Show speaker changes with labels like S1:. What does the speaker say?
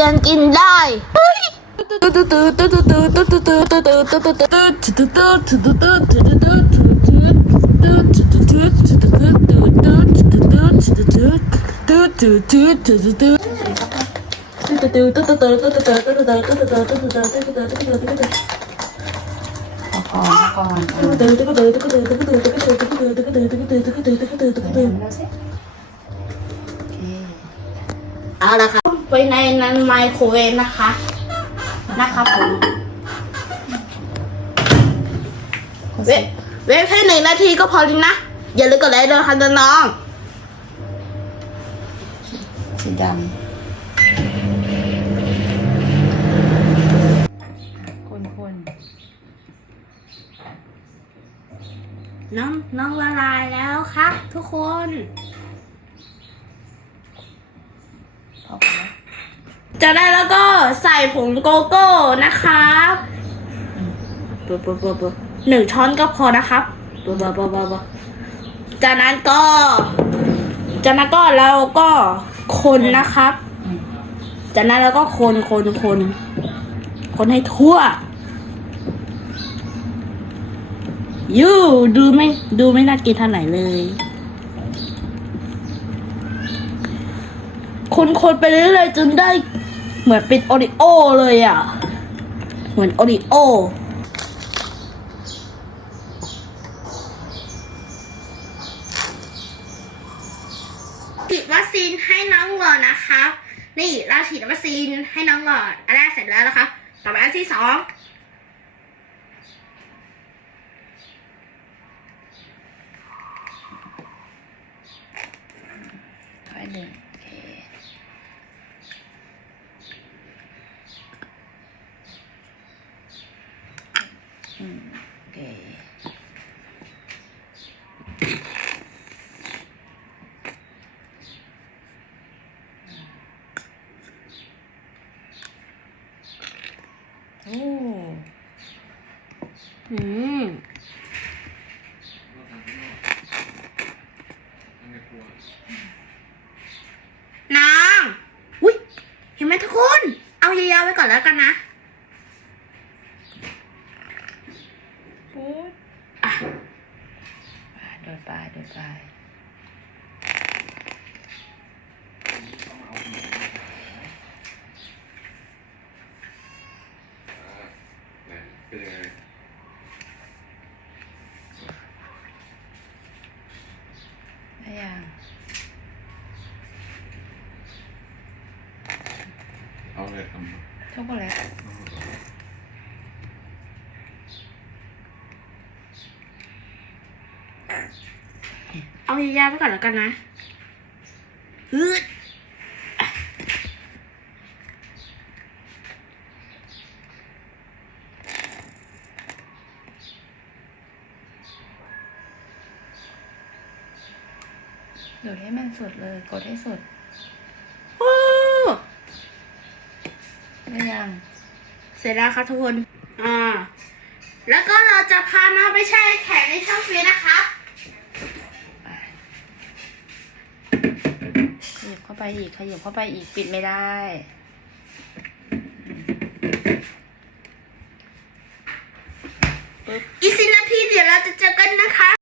S1: ทียนกิน เอาละครับไปในนั้นไมโครเวฟนะคะนะครับผมเวฟเวฟแค่หนึ่งนาทีก็พอจริงนะ อย่าลืมกดไลค์ด้วยค่ะน้อง
S2: สีดำคนคน
S1: ๆน้องน้องละลายแล้วครับทุกคน
S2: พอกันแล้ว
S1: จากนั้นแล้วก็ใส่ผงโกโก้นะครับบบบบหนึ่งช้อนก็พอนะครับบบบบบจากนั้นก็จากนั้นก็เราก็คนนะครับ จากนั้นเราก็คนคนคนคนให้ทั่วยูดูไม่ดูไม่น่ากินเท่าไหร่เลย คนคนไปเรื่อยๆจนได้เหมือนเป็นโอริโอเลยอะ เหมือนโอริโอฉีดวัคซีนให้น้องก่อนนะครับ นี่เราฉีดวัคซีนให้น้องก่อนอันแรกเสร็จแล้วนะครับต่อไปอันที่สอง
S2: ค่อยหนึ่ง โอเคโอ้อื
S1: มนาง อุ้ยเห็นไหมทุกคน เอายาวๆไว้ก่อนแล้วกันนะ
S2: พูดโดนปลายโดนปลาย
S3: เป็นยังไง
S2: ได้ยัง
S3: เอาเลยท
S2: ช็อกโกแลต
S1: เอายาวๆไว้ก่อนแล้วกันนะฮึด
S2: ดูดให้มันสุดเลย กดให้สุด
S1: โอ้
S2: ได้ยัง
S1: เสร็จแล้วครับทุกคน อ่า แล้วก็เราจะพาน้องไปแช่แข็งในช่องฟรีซนะครับ
S2: ขยิบเข้าไปอีกขยิบเข้าไปอีกปิดไม่ได้
S1: อีกสิบนาทีเดี๋ยวเราจะเจอกันนะคะ